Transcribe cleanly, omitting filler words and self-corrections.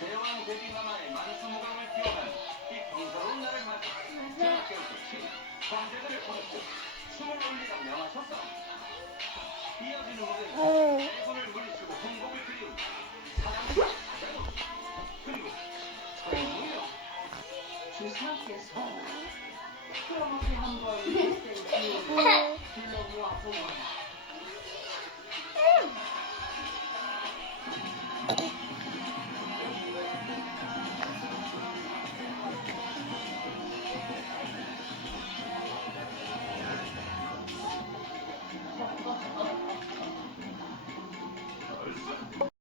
대왕 대비마마의 만수무강을 기원한 이 풍서로운 날을 맞아 대학교에서 황제들을 보냈고 춤을 올리다 명하셨다. 이어지는 무대는 해군을 물리치고 흥복을 그리운 사랑과 사자로 그리고 정무영 주사께서 그렇게 한번 기억을 불러보았구나.